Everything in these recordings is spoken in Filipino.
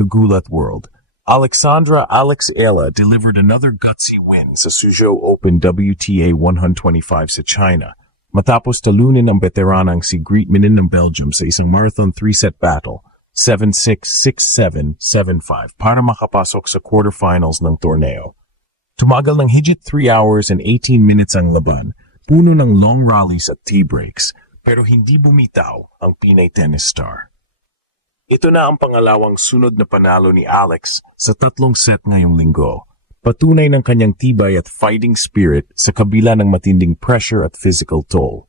Kagulat World. Alexandra Alex Ayla delivered another gutsy win sa Suzhou Open WTA 125 sa China, matapos talunin ang veteranang si Greet Minin ng Belgium sa isang marathon 3-set battle, 7-6, 6-7, 7-5 para makapasok sa quarterfinals ng torneo. Tumagal ng higit 3 hours and 18 minutes ang laban, puno ng long rallies at tea breaks, pero hindi bumitaw ang Pinay tennis star. Ito na ang pangalawang sunod na panalo ni Alex sa 3 set ngayong linggo. Patunay ng kanyang tibay at fighting spirit sa kabila ng matinding pressure at physical toll.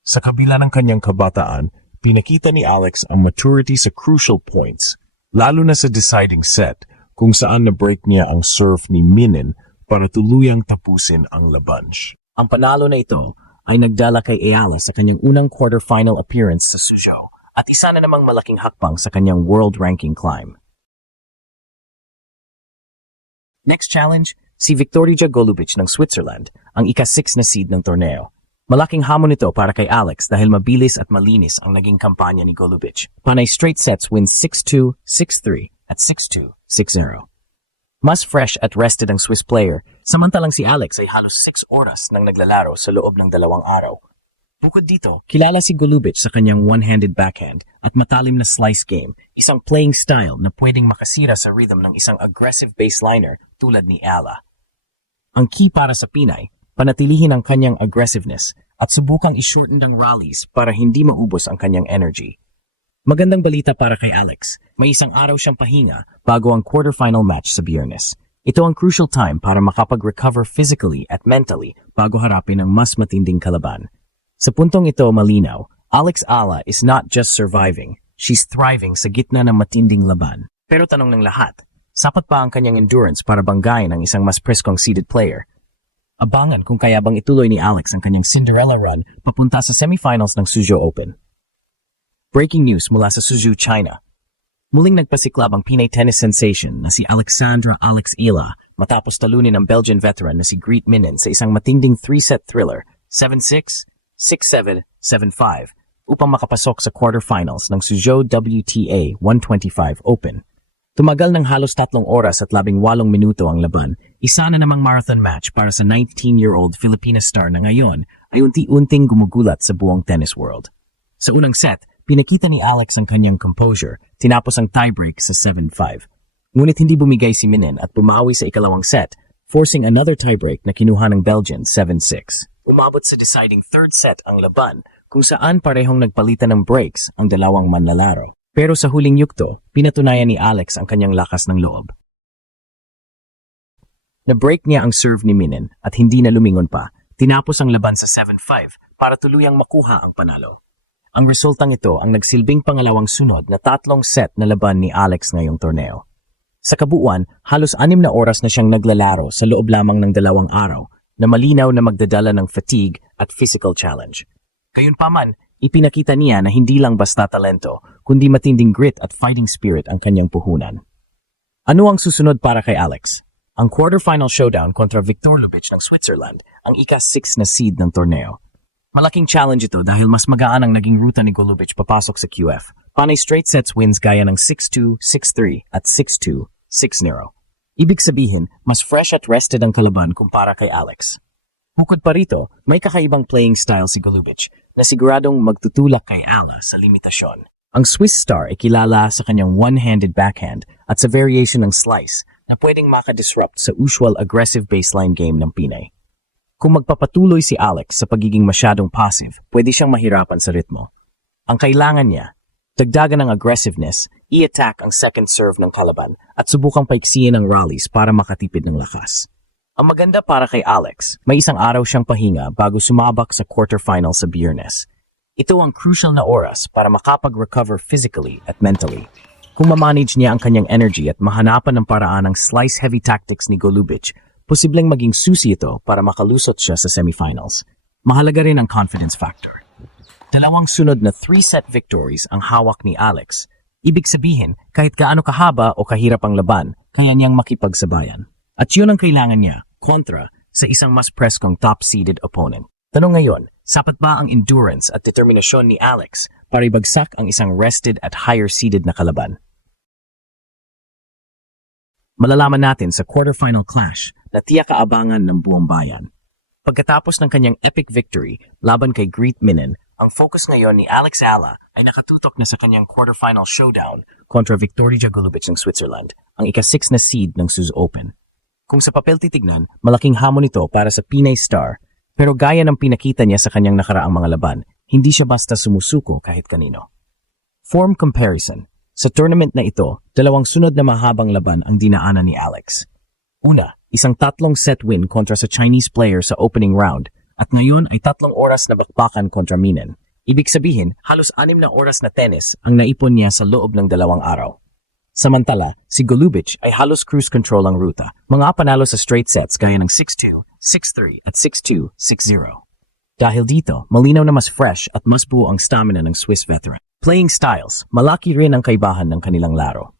Sa kabila ng kanyang kabataan, pinakita ni Alex ang maturity sa crucial points, lalo na sa deciding set kung saan na-break niya ang serve ni Minin para tuluyang tapusin ang laban. Ang panalo na ito ay nagdala kay Ayala sa kanyang unang quarterfinal appearance sa Suzhou at isa na namang malaking hakbang sa kanyang world ranking climb. Next challenge, si Viktorija Golubic ng Switzerland, ang ika-6 na seed ng torneo. Malaking hamon ito para kay Alex dahil mabilis at malinis ang naging kampanya ni Golubic. Panay straight sets wins 6-2, 6-3 at 6-2, 6-0. Mas fresh at rested ang Swiss player, samantalang si Alex ay halos 6 oras nang naglalaro sa loob ng 2 araw. Bukod dito, kilala si Golubic sa kanyang one-handed backhand at matalim na slice game, isang playing style na pwedeng makasira sa rhythm ng isang aggressive baseliner tulad ni Ayala. Ang key para sa Pinay, panatilihin ang kanyang aggressiveness at subukang i-shorten ng rallies para hindi maubos ang kanyang energy. Magandang balita para kay Alex, may isang araw siyang pahinga bago ang quarterfinal match sa Biyernes. Ito ang crucial time para makapag-recover physically at mentally bago harapin ang mas matinding kalaban. Sa puntong ito malinaw, Alex Ayla is not just surviving, she's thriving sa gitna ng matinding laban. Pero tanong ng lahat, sapat ba ang kanyang endurance para banggain ang isang mas preskong seeded player? Abangan kung kaya bang ituloy ni Alex ang kanyang Cinderella run papunta sa semifinals ng Suzhou Open. Breaking news mula sa Suzhou, China. Muling nagpasiklab ang Pinay tennis sensation na si Alexandra Alex Ayla matapos talunin ang Belgian veteran na si Greet Minin sa isang matinding 3-set thriller, 7-6, 6-7, 7-5 upang makapasok sa quarterfinals ng Suzhou WTA 125 Open. Tumagal ng halos 3 oras at 18 minuto ang laban, isa na namang marathon match para sa 19-year-old Filipina star na ngayon ay unti-unting gumugulat sa buong tennis world. Sa unang set, pinakita ni Alex ang kanyang composure, tinapos ang tiebreak sa 7-5. Ngunit hindi bumigay si Minin at bumawi sa ikalawang set, forcing another tiebreak na kinuha ng Belgian 7-6. Umabot sa deciding third set ang laban kung saan parehong nagpalitan ng breaks ang dalawang manlalaro. Pero sa huling yugto, pinatunayan ni Alex ang kanyang lakas ng loob. Na-break niya ang serve ni Minin at hindi na lumingon pa, tinapos ang laban sa 7-5 para tuluyang makuha ang panalo. Ang resultang ito ang nagsilbing pangalawang sunod na 3 set na laban ni Alex ngayong torneo. Sa kabuuan, halos 6 na oras na siyang naglalaro sa loob lamang ng 2 araw, na malinaw na magdadala ng fatigue at physical challenge. Gayunpaman, ipinakita niya na hindi lang basta talento, kundi matinding grit at fighting spirit ang kanyang puhunan. Ano ang susunod para kay Alex? Ang quarterfinal showdown kontra Viktor Lubic ng Switzerland, ang ika-6 na seed ng torneo. Malaking challenge ito dahil mas magaan ang naging ruta ni Golubic papasok sa QF. Panay straight sets wins gaya ng 6-2, 6-3 at 6-2, 6-0. Ibig sabihin, mas fresh at rested ang kalaban kumpara kay Alex. Bukod pa rito, may kakaibang playing style si Golubic na siguradong magtutulak kay Ayla sa limitasyon. Ang Swiss star ay kilala sa kanyang one-handed backhand at sa variation ng slice na pwedeng makadisrupt sa usual aggressive baseline game ng Pinay. Kung magpapatuloy si Alex sa pagiging masyadong passive, pwede siyang mahirapan sa ritmo. Ang kailangan niya, dagdagan ng aggressiveness, i-attack ang second serve ng kalaban at subukang paiksiyin ang rallies para makatipid ng lakas. Ang maganda para kay Alex, may isang araw siyang pahinga bago sumabak sa quarterfinal sa Biyernes. Ito ang crucial na oras para makapag-recover physically at mentally. Kung mamanage niya ang kanyang energy at mahanapan ng paraan ng slice-heavy tactics ni Golubic, posibleng maging susi ito para makalusot siya sa semifinals. Mahalaga rin ang confidence factor. 2 sunod na 3-set victories ang hawak ni Alex. Ibig sabihin, kahit gaano kahaba o kahirap ang laban, kaya niyang makipagsabayan. At yun ang kailangan niya, kontra sa isang mas preskong top-seeded opponent. Tanong ngayon, sapat ba ang endurance at determinasyon ni Alex para ibagsak ang isang rested at higher-seeded na kalaban? malalaman natin sa quarterfinal clash na tiyak kaabangan ng buong bayan. Pagkatapos ng kanyang epic victory laban kay Greet Minen, ang focus ngayon ni Alex Ala ay nakatutok na sa kanyang quarterfinal showdown kontra Viktorija Golubic ng Switzerland, ang ika-6 na seed ng SUZ Open. Kung sa papel titignan, malaking hamon ito para sa Pinay star, pero gaya ng pinakita niya sa kanyang nakaraang mga laban, hindi siya basta sumusuko kahit kanino. Form comparison. Sa tournament na ito, dalawang sunod na mahabang laban ang dinaanan ni Alex. Una, isang 3 set win kontra sa Chinese player sa opening round at ngayon ay 3 oras na bakbakan kontra Minen. Ibig sabihin, halos 6 na oras na tennis ang naipon niya sa loob ng 2 araw. Samantala, si Golubic ay halos cruise control ang ruta, mga panalo sa straight sets gaya ng 6-2, 6-3 at 6-2, 6-0. Dahil dito, malinaw na mas fresh at mas buo ang stamina ng Swiss veteran. Playing styles, malaki rin ang kaibahan ng kanilang laro.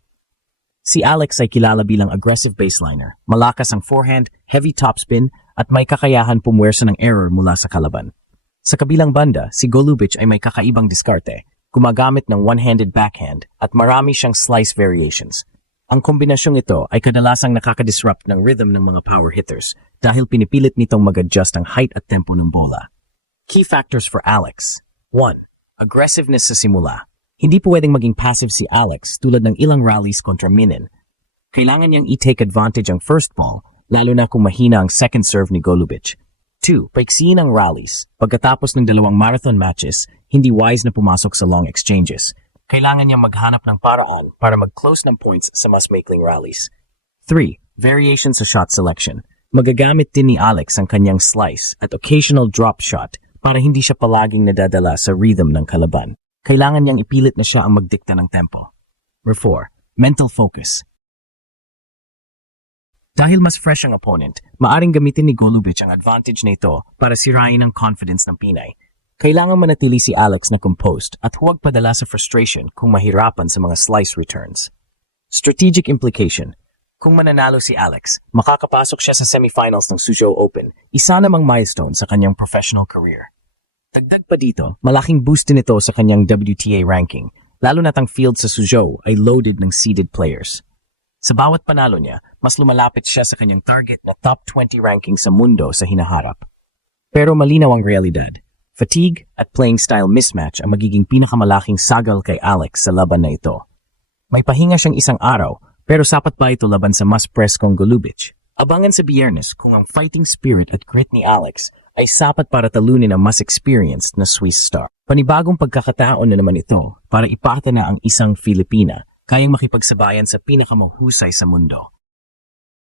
Si Alex ay kilala bilang aggressive baseliner, malakas ang forehand, heavy topspin at may kakayahan pumwersa ng error mula sa kalaban. Sa kabilang banda, si Golubic ay may kakaibang diskarte, gumagamit ng one-handed backhand at marami siyang slice variations. Ang kombinasyong ito ay kadalasang nakakadisrupt ng rhythm ng mga power hitters dahil pinipilit nitong mag-adjust ang height at tempo ng bola. Key factors for Alex. 1. Aggressiveness sa simula. Hindi pwedeng maging passive si Alex tulad ng ilang rallies kontra Minen. Kailangan niyang i-take advantage ang first ball, lalo na kung mahina ang second serve ni Golubic. 2. Paiksiin ang rallies. Pagkatapos ng 2 marathon matches, hindi wise na pumasok sa long exchanges. Kailangan niyang maghanap ng paraan para mag-close ng points sa mas maikling rallies. 3. Variation sa shot selection. Magagamit din ni Alex ang kanyang slice at occasional drop shot para hindi siya palaging nadadala sa rhythm ng kalaban. Kailangan niyang ipilit na siya ang magdikta ng tempo. 4. Mental focus. Dahil mas fresh ang opponent, maaring gamitin ni Golubic ang advantage na ito para sirain ang confidence ng Pinay. Kailangan manatili si Alex na composed at huwag padala sa frustration kung mahirapan sa mga slice returns. Strategic implication. Kung mananalo si Alex, makakapasok siya sa semifinals ng Suzhou Open, isa namang milestone sa kanyang professional career. Dagdag pa dito, malaking boost din ito sa kanyang WTA ranking, lalo na't ang field sa Suzhou ay loaded ng seeded players. Sa bawat panalo niya, mas lumalapit siya sa kanyang target na top 20 ranking sa mundo sa hinaharap. Pero malinaw ang realidad. Fatigue at playing style mismatch ang magiging pinakamalaking sagal kay Alex sa laban na ito. May pahinga siyang 1 araw, pero sapat ba ito laban sa mas preskong Golubic? Abangan sa Biyernes kung ang fighting spirit at grit ni Alex ay sapat para talunin ang mas experienced na Swiss star. Panibagong pagkakataon na naman ito para ipakita na ang isang Filipina kayang makipagsabayan sa pinakamahusay sa mundo.